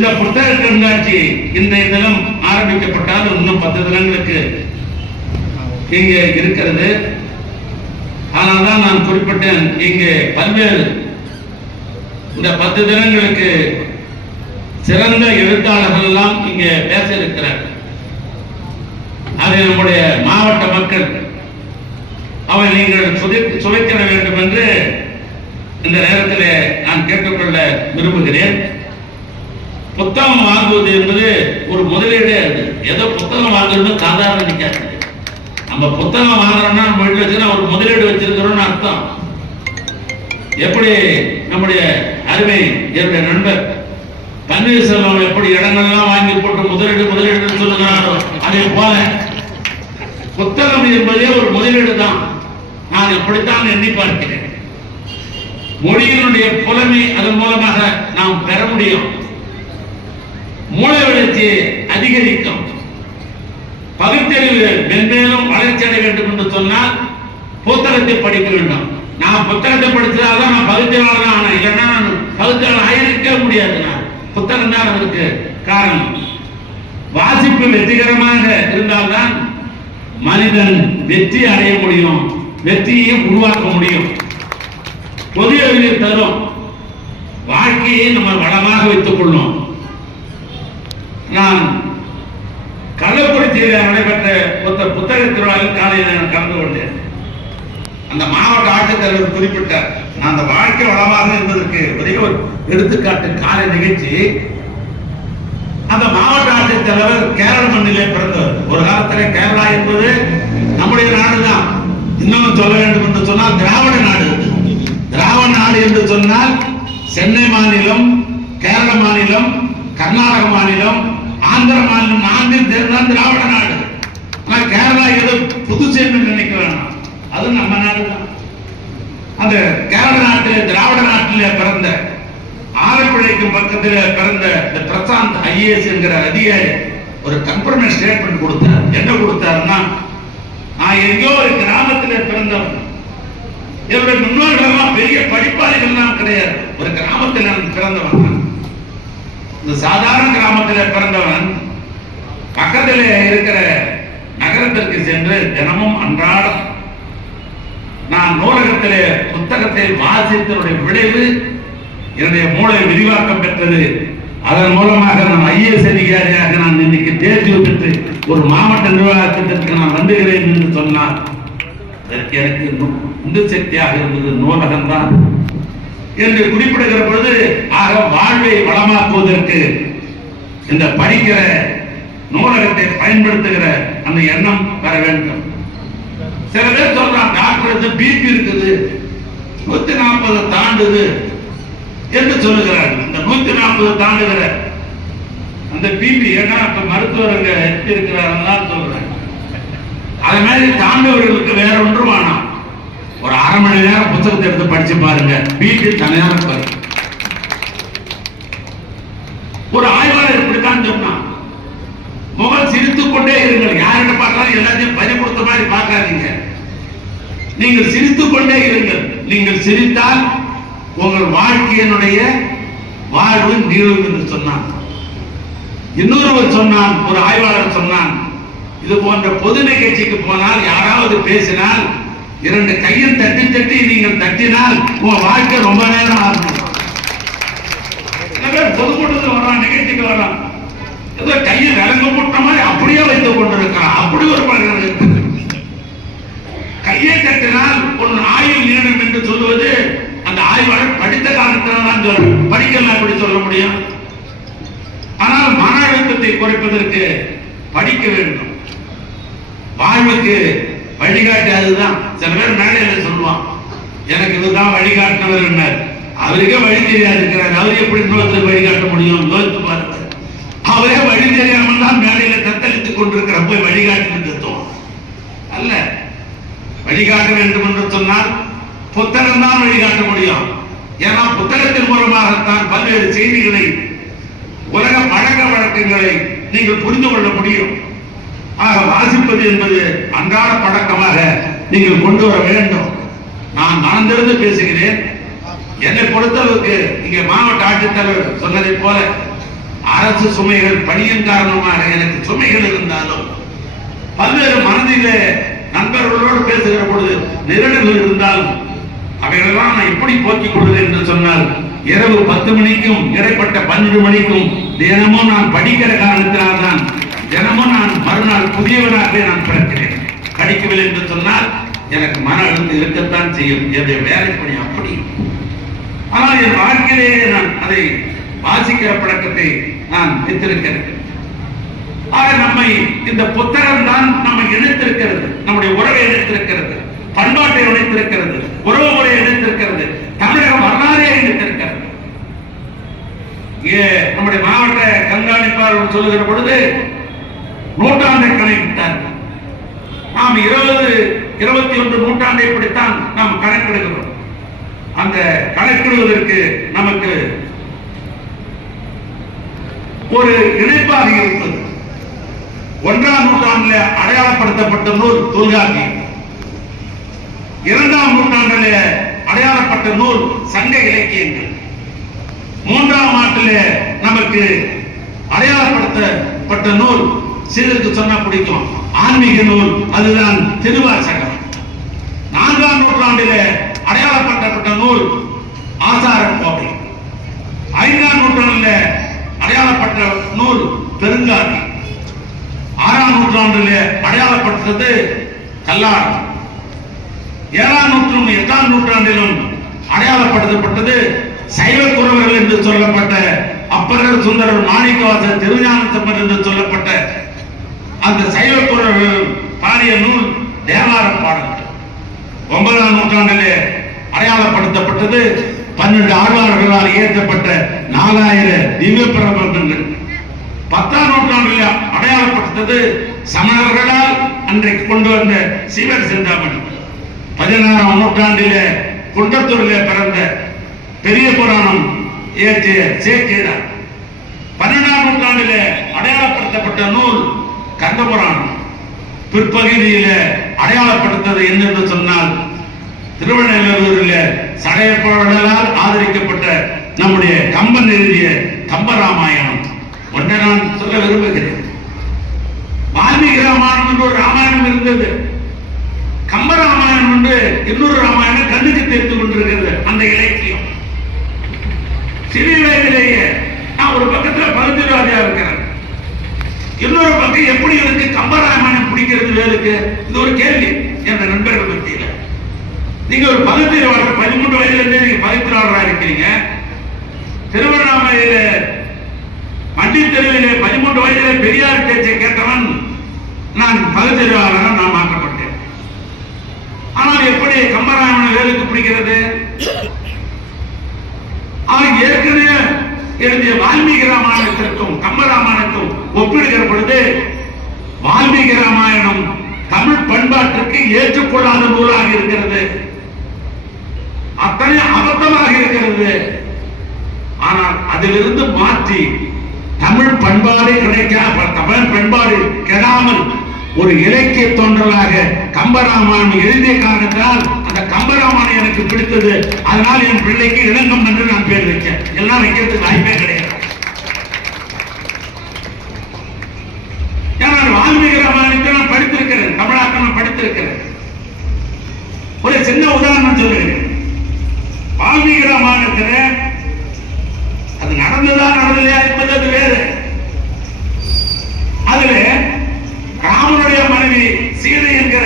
இந்த புத்தக கண்காட்சி இந்த தினம் ஆரம்பிக்கப்பட்டால் இன்னும் பத்து தினங்களுக்கு இங்கே இருக்கிறது. அதனால்தான் நான் குறிப்பிட்டேன் இங்கே பல்வேறு இந்த பத்து தினங்களுக்கு சிறந்த எழுத்தாளர்கள் எல்லாம் இங்கே பேச இருக்கிறார் அதை நம்முடைய மாவட்ட மக்கள். அவை நீங்கள் சுதை சுவைக்கிற வேண்டும் என்று இந்த நேரத்தில் நான் கேட்டுக்கொள்ள விரும்புகிறேன். புத்தகம் வாங்குவது என்பது ஒரு முதலீடு அது. ஏதோ புத்தகம் வாங்குறது சாதாரண நிக்காது. நம்ம புத்தகம் வாங்குறோம்னா நம்ம வீட்டில் வச்சுன்னா ஒரு முதலீடு வச்சிருக்கிறோம்னு அர்த்தம். எப்படி நம்முடைய அருமை என்னுடைய நண்பர் பன்னீர்செல்வம் எப்படி இடங்கள்லாம் வாங்கி போட்டு முதலீடு முதலீடு சொல்லுகிறாரோ அதே போல புத்தகம் என்பதே ஒரு முதலீடு தான். நான் இப்படித்தான் எண்ணி பார்க்கிறேன். மொழியினுடைய புலமை அதன் மூலமாக நாம் பெற முடியும். மூளை வளர்ச்சி அதிகரிக்கும். பகுத்தறிவுகள் மென்மேலும் வளர்ச்சி அடைய வேண்டும் என்று சொன்னால் புத்தகத்தை படிக்க வேண்டும். நான் புத்தகத்தை படிச்சதாதான் நான் பகுத்தறிவாளர் ஆனேன். இல்லைன்னா நான் பகுத்தறிவாளர் ஆயிருக்க முடியாது நான். புத்தகம் தான் அவருக்கு காரணம். வாசிப்பு வெற்றிகரமாக இருந்தால்தான் மனிதன் வெற்றி அடைய முடியும். வெற்றியை உருவாக்க முடியும். பொது அறிவை தரும். வாழ்க்கையை நம்ம வளமாக வைத்துக் கொள்ளும். நான் கள்ளக்குறிச்சியில் நடைபெற்ற புத்த புத்தக திருவிழாவில் காலையில் நான் கலந்து கொண்டேன். அந்த மாவட்ட ஆட்சித்தலைவர் குறிப்பிட்டார் நான் அந்த வாழ்க்கை வளமாக என்பதற்கு ஒரே ஒரு எடுத்துக்காட்டு காலை நிகழ்ச்சி. அந்த மாவட்ட ஆட்சித்தலைவர் கேரள மண்ணிலே பிறந்தவர். ஒரு காலத்தில் கேரளா என்பது நம்முடைய நாடுதான் இன்னும் சொல்ல வேண்டும் என்று சொன்னால் திராவிட நாடு. திராவிட நாடு என்று சொன்னால் சென்னை மாநிலம் கேரள மாநிலம் கர்நாடக மாநிலம் ஆந்திர மாநிலம் நான்கு சேர்ந்தான் திராவிட நாடு. ஆனா கேரளா ஏதோ புதுச்சேரின்னு நினைக்க வேணாம் அது நம்ம நாடு தான். அந்த கேரள நாட்டில் திராவிட நாட்டில் பிறந்த ஆலப்பிள்ளைக்கு பக்கத்தில் பிறந்த இந்த பிரசாந்த் ஐஏஎஸ் என்கிற அதிகாரி ஒரு கன்ஃபர்மேஷன் ஸ்டேட்மெண்ட் கொடுத்தார். என்ன கொடுத்தாருன்னா நான் எங்கேயோ ஒரு கிராமத்தில் பிறந்தவன். என்னுடைய முன்னோர்கள் எல்லாம் பெரிய படிப்பாளிகள் எல்லாம் கிடையாது. ஒரு கிராமத்தில் நான் பிறந்தவன். இந்த சாதாரண கிராமத்தில் பிறந்தவன் பக்கத்தில் இருக்கிற நகரத்திற்கு சென்று தினமும் அன்றாடம் நான் நூலகத்திலே புத்தகத்தை வாசித்தனுடைய விளைவு என்னுடைய மூளை விரிவாக்கம் பெற்றது. அதன் மூலமாக நான் ஐஏஎஸ் அதிகாரியாக நான் இன்னைக்கு தேர்ச்சி பெற்று ஒரு மாவட்ட நிர்வாகத்திற்கு நான் வந்துகிறேன் என்று சொன்னார் அதற்கு எனக்கு உந்து சக்தியாக இருந்தது. நூலகம் தான் என்று குறிப்பிடுகிற பொழுது ஆக வாழ்வை வளமாக்குவதற்கு இந்த படிக்கிற நூலகத்தை பயன்படுத்துகிற அந்த எண்ணம் வர வேண்டும். சில பேர் சொல்றான் டாக்டர் பிபி இருக்குது நூத்தி நாற்பது தாண்டுது என்று சொல்லுகிறார் இந்த நூத்தி நாற்பது தாண்டுகிற அந்த பிபி ஏன்னா இப்ப மருத்துவர் எப்படி இருக்கிறார்கள் சொல்றாங்க. அது மாதிரி தாண்டவர்களுக்கு வேற ஒன்றுமானம் வேணாம். ஒரு அரை மணி நேரம் புத்தகத்தை எடுத்து படிச்சு பாருங்க. வீட்டில் தனியாக குறையும் ஒரு ஆய்வாளர் இப்படித்தான் சொன்னான். முகம் சிரித்துக் கொண்டே இருங்கள். யார்கிட்ட பார்த்தாலும் எல்லாத்தையும் பறி கொடுத்த மாதிரி பார்க்காதீங்க. நீங்கள் சிரித்துக் கொண்டே இருங்கள். நீங்கள் சிரித்தால் உங்கள் வாழ்க்கையினுடைய வாழ்வு நீளும் என்று சொன்னான். இன்னொருவர் சொன்னான் ஒரு ஆய்வாளர் சொன்னான் இது போன்ற பொது நிகழ்ச்சிக்கு போனால் யாராவது பேசினால் இரண்டு கையில் தட்டி தட்டி நீங்கள் தட்டினால் உங்க வாழ்க்கை ரொம்ப நேரம் ஆகும். பொதுக்கூட்டத்தில் வர்றான் நிகழ்ச்சிக்கு வர்றான் ஏதோ கையில் விலங்கு போட்ட மாதிரி அப்படியே வைத்துக் கொண்டிருக்கிறான். அப்படி ஒரு பழக்கம் கையை தட்டினால் உன் ஆயுள் நீளம் என்று சொல்லுவது அந்த ஆய்வாளர் படித்த காலத்தில் தான் சொல்லும் படிக்கலாம் எப்படி சொல்ல முடியும். ஆனால் மன அழுத்தத்தை குறைப்பதற்கு படிக்க வேண்டும். வாழ்வுக்கு வழிகாட்டி அதுதான் சில பேர் மேடையில சொல்லுவான் எனக்கு இதுதான் வழிகாட்டினவர் என்ன அவருக்கே வழி தெரியாது இருக்கிறார். அவர் எப்படி இன்னொருத்தர் வழிகாட்ட முடியும்? யோசித்து பாருங்க. அவரே வழி தெரியாமல் தான் மேடையில தத்தளித்துக் கொண்டிருக்கிற போய் வழிகாட்டி தத்துவம். அல்ல வழிகாட்ட வேண்டும் என்று சொன்னால் புத்தகம் தான் வழிகாட்ட முடியும். ஏன்னா புத்தகத்தின் மூலமாகத்தான் பல்வேறு செய்திகளை உலக பழக்க வழக்கங்களை நீங்கள் புரிந்து கொள்ள முடியும். ஆக வாசிப்பது என்பது அன்றாட பழக்கமாக நீங்கள் கொண்டு வர வேண்டும். நான் மனந்திருந்து பேசுகிறேன். என்னை பொறுத்தளவுக்கு இங்கே மாவட்ட ஆட்சித்தலைவர் சொன்னதை போல அரசு சுமைகள் பணியின் காரணமாக எனக்கு சுமைகள் இருந்தாலும் பல்வேறு மனதிலே நண்பர்களோடு பேசுகிற பொழுது நிரடர்கள் இருந்தாலும் அவைகளெல்லாம் நான் எப்படி போக்கிக் கொள்வது என்று சொன்னால் இரவு பத்து மணிக்கும் இடைப்பட்ட பன்னெண்டு மணிக்கும் தினமும் நான் படிக்கிற காரணத்தினால்தான் தினமும் நான் மறுநாள் புதியவனாகவே நான் பிறக்கிறேன். படிக்கவில்லை என்று சொன்னால் எனக்கு மன அழுத்தம் இருக்கத்தான் செய்யும். என்னுடைய வேலை பணி அப்படி. ஆனால் என் வாழ்க்கையிலேயே நான் அதை வாசிக்கிற பழக்கத்தை நான் வைத்திருக்கிறேன். ஆக நம்மை இந்த புத்தகம் தான் நம்மை இணைத்திருக்கிறது. நம்முடைய உறவை இணைத்திருக்கிறது. பண்பாட்டை இணைத்திருக்கிறது. உறவு முறை இணைத்திருக்கிறது. தமிழக வரலாறே இணைத்திருக்கிறது. நம்முடைய மாவட்ட கண்காணிப்பாளர் சொல்லுகிற பொழுது நூற்றாண்டை கணக்கிட்டார் நாம் இருபது இருபத்தி ஒன்று நூற்றாண்டை இப்படித்தான் நாம் கணக்கெடுக்கிறோம் அந்த கணக்கிடுவதற்கு நமக்கு ஒரு இணைப்பாக இருப்பது. ஒன்றாம் நூற்றாண்டில் அடையாளப்படுத்தப்பட்ட நூல் தொல்காப்பி இரண்டாம் நூற்றாண்டில் அடையாளப்பட்ட நூல் சங்க இலக்கியங்கள். மூன்றாம் ஆண்டில் நமக்கு அடையாளப்படுத்தப்பட்ட நூல் சிலருக்கு சொன்னா பிடிக்கும். ஆன்மீக நூல் அதுதான் திருவாசகம் நான்காம் நூற்றாண்டிலே அடையாளப்படுத்தப்பட்ட நூல் ஆசார கோவை. ஐந்தாம் நூற்றாண்டில் அடையாளப்பட்ட நூல் பெருங்காதி. ஆறாம் நூற்றாண்டில் அடையாளப்பட்டது கல்லாடம் ஏழாம் நூற்றும் எட்டாம் நூற்றாண்டிலும் அடையாளப்படுத்தப்பட்டது சைவ குறவர்கள் என்று சொல்லப்பட்ட அப்பரர் சுந்தரர் மாணிக்கவாசர் திருஞான சம்பர் என்று சொல்லப்பட்ட அந்த சைவ பாரிய நூல் தேவார பாடல்கள் ஒன்பதாம் நூற்றாண்டிலே அடையாளப்படுத்தப்பட்டது பன்னெண்டு ஆழ்வார்களால் இயற்றப்பட்ட நாலாயிர திவ்ய பிரபந்தங்கள். பத்தாம் நூற்றாண்டில் அடையாளப்படுத்தது சமணர்களால் அன்றைக்கு கொண்டு வந்த சிவர் சிந்தாமணி. பதினாறாம் நூற்றாண்டிலே குண்டத்தூரிலே பிறந்த பெரிய புராணம் இயற்றிய சேக்கிழார் பன்னெண்டாம் நூற்றாண்டிலே அடையாளப்படுத்தப்பட்ட நூல் கந்தபுராணம் பிற்பகுதியில அடையாளப்படுத்தது என்னென்று சொன்னால் திருவண்ணூரில் சடையப்படலால் ஆதரிக்கப்பட்ட நம்முடைய கம்பன் எழுதிய கம்பராமாயணம். ஒன்றை நான் சொல்ல விரும்புகிறேன். வால்மீகி ராமாயணம் என்று ஒரு ராமாயணம் இருந்தது. கம்பராமாயணம் என்று இன்னொரு ராமாயணம் கண்ணுக்கு தெரிந்து கொண்டிருக்கிறது அந்த இலக்கியம். சிறு வயதிலேயே நான் ஒரு பக்கத்துல பகுதிவாதியா இருக்கிறேன். இன்னொரு பக்கம் எப்படி இருக்கு கம்பராமாயணம் பிடிக்கிறது வேலுக்கு இது ஒரு கேள்வி. என்ற நண்பர்கள் மத்தியில. நீங்க ஒரு பகுதிவாளர் பதிமூன்று வயதுல இருந்தே நீங்க பகுதிவாளராக இருக்கிறீங்க. திருவண்ணாமலையில மண்டி தெருவிலே பதிமூன்று வயதுல பெரியார் பேச்சை கேட்டவன் நான் பகுத்தறிவாளராக நான் மாற்றப்பட்டேன். ஆனால் எப்படி கம்பராமாயணம் வேலுக்கு பிடிக்கிறது? அவன் ஏற்கனவே எழுதிய வால்மீகி ராமாயணத்திற்கும் கம்பராமாயணத்தும் ஒப்பிடுகிற பொழுது வால்மீகி ராமாயணம் தமிழ் பண்பாட்டிற்கு ஏற்றுக்கொள்ளாத நூலாக இருக்கிறது. அத்தனை அபத்தமாக இருக்கிறது. ஆனால் அதிலிருந்து மாற்றி தமிழ் பண்பாடு கிடைக்க தமிழ் பண்பாடு கெடாமல் ஒரு இலக்கிய தோன்றலாக கம்பராமாயணம் எழுதிய காரணத்தால் அந்த கம்பராமாயணம் எனக்கு பிடித்தது. அதனால் என் பிள்ளைக்கு இளங்கம் என்று நான் பேர் வைச்சேன் எல்லாம் வைக்கிறதுக்கு வாய்ப்பே கிடையாது ஏன்னா வால்மீகி ராமாயணத்தை நான் படித்திருக்கிறேன் தமிழாக்கம் நான் ஒரு சின்ன உதாரணம் சொல்லுகிறேன். வால்மீகி ராமாயணத்துல அது நடந்ததா நடந்தலையா என்பது அது வேறு அதுல ராமனுடைய மனைவி சீதை என்கிற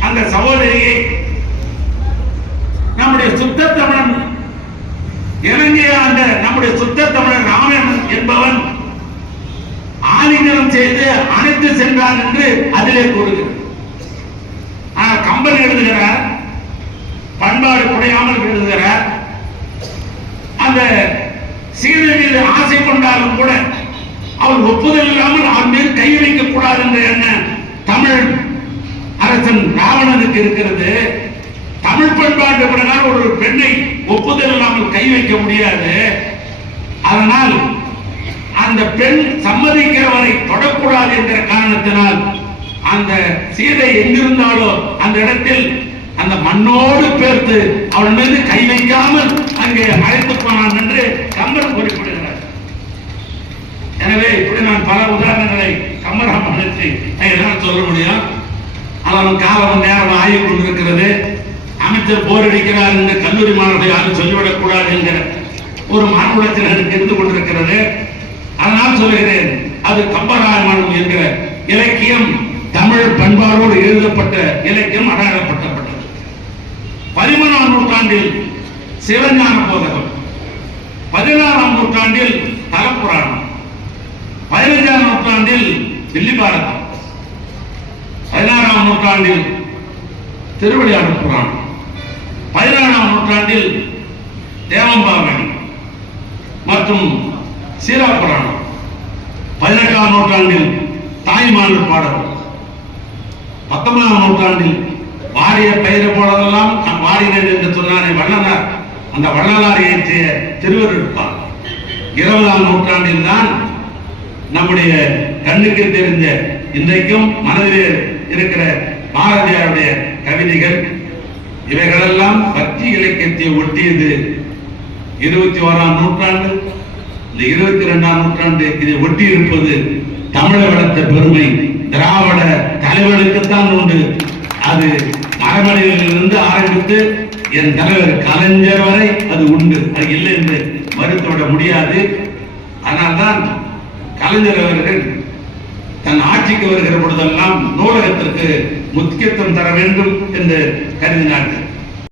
அந்த சகோதரியை நம்முடைய சுத்த தமிழன் இலங்கைய அந்த நம்முடைய சுத்த தமிழன் ராமன் என்பவன் ஆலிங்கனம் செய்து அணைத்து சென்றான் என்று அதிலே கூறுகிறது ஆனால் கம்பன் எழுதுகிறார் பண்பாடு குறையாமல் எழுதுகிறார் அந்த சீதை மீது ஆசை கொண்டாலும் கூட அவர் ஒப்புதல் இல்லாமல் அவன் மீது கை வைக்க கூடாது என்ற எண்ணம் தமிழ் அரசன் ராவணனுக்கு இருக்கிறது. தமிழ் பண்பாட்டு பிரகாரம் ஒரு பெண்ணை ஒப்புதல் இல்லாமல் கை வைக்க முடியாது. அதனால் அந்த பெண் சம்மதிக்கிறவரை தொடக்கூடாது என்ற காரணத்தினால் அந்த சீதை எங்கிருந்தாலோ அந்த இடத்தில் அந்த மண்ணோடு பேர்த்து அவன் மீது கை வைக்காமல் அங்கே அழைத்து போனான் என்று கம்பன் குறிப்பிடுகிறார் எனவே இப்படி நான் பல உதாரணங்களை கம்பராமாயணத்தை என்னால் சொல்ல முடியும். அவன் காலம் நேரம் ஆகி கொண்டிருக்கிறது. அமைச்சர் போர் அடிக்கிறார் என்று கல்லூரி மாணவர்கள் யாரும் சொல்லிவிடக்கூடாது என்கிற ஒரு மானுடத்தில் எனக்கு இருந்து கொண்டிருக்கிறது. அதனால் சொல்கிறேன் அது கம்பராமாயணம் என்கிற இலக்கியம் தமிழ் பண்பாடோடு எழுதப்பட்ட இலக்கியம் அடையாளப்படுத்தப்பட்டது. பதிமூணாம் நூற்றாண்டில் சிவஞான போதகம். பதினாறாம் நூற்றாண்டில் தலப்புராணம் பதினைஞ்சாம் நூற்றாண்டில் டெல்லி பாரதம் பதினாறாம் நூற்றாண்டில் திருவிளையாடு புராணம். பதினாறாம் நூற்றாண்டில் தேவம்பாவணி மற்றும் சீரா புராணம். பதினெட்டாம் நூற்றாண்டில் தாய்மானூர் பாடல். பத்தொன்பதாம் நூற்றாண்டில் வாரிய பெயரை போலதெல்லாம் நான் வாரினேன் என்று சொன்னாரே வள்ளலார். அந்த வள்ளலார் இயற்றிய திருவருட்பால் இருபதாம் நூற்றாண்டில் தான் நம்முடைய கண்ணுக்கு தெரிஞ்ச இன்றைக்கும் மனதிலே இருக்கிற பாரதியாருடைய கவிதைகள் இவைகளெல்லாம் பக்தி இலக்கியத்தை ஒட்டியது. இருபத்தி ஓராம் நூற்றாண்டு இந்த இருபத்தி ரெண்டாம் நூற்றாண்டு இதை ஒட்டி இருப்பது தமிழ வளர்த்த பெருமை. திராவிட தலைவர்களுக்குத்தான் உண்டு. அது மரமலையிலிருந்து ஆரம்பித்து என் தலைவர் கலைஞர் வரை அது உண்டு. அது இல்லை என்று மறுத்துவிட முடியாது. அதனால்தான் கலைஞர் அவர்கள் தன் ஆட்சிக்கு வருகிற பொழுதெல்லாம் நூலகத்திற்கு முக்கியத்துவம் தர வேண்டும் என்று கருதினார்கள்.